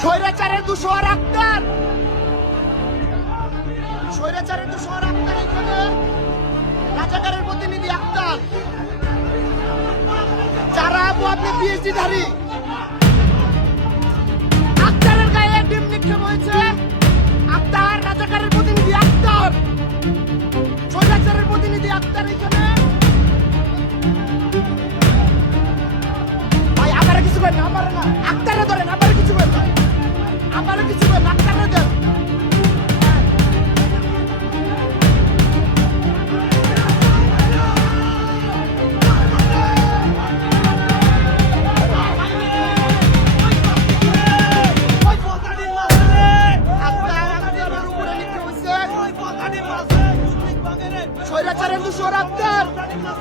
স্বৈরাচারের দুশোয়ার আক্তার, স্বৈরাচারের দুশোয়ার আক্তার এখানে রাজাকারের প্রতিনিধি আক্তার। যারা আপু আপনি পিএইচডি ধারী, আক্তারের গায়ে ডিম নিক্ষেপ হয়েছে। আক্তার রাজাকারের প্রতিনিধি আক্তার, স্বৈরাচারের প্রতিনিধি আক্তার এখানে। ভাই আমার কিছু করেন না, আমার না, আক্তারে ধরেন, আমার কিছু করেন না, আমার কিছু করেন না, আক্তারে দেন। স্বৈরাচারের দুশোর আক্তার।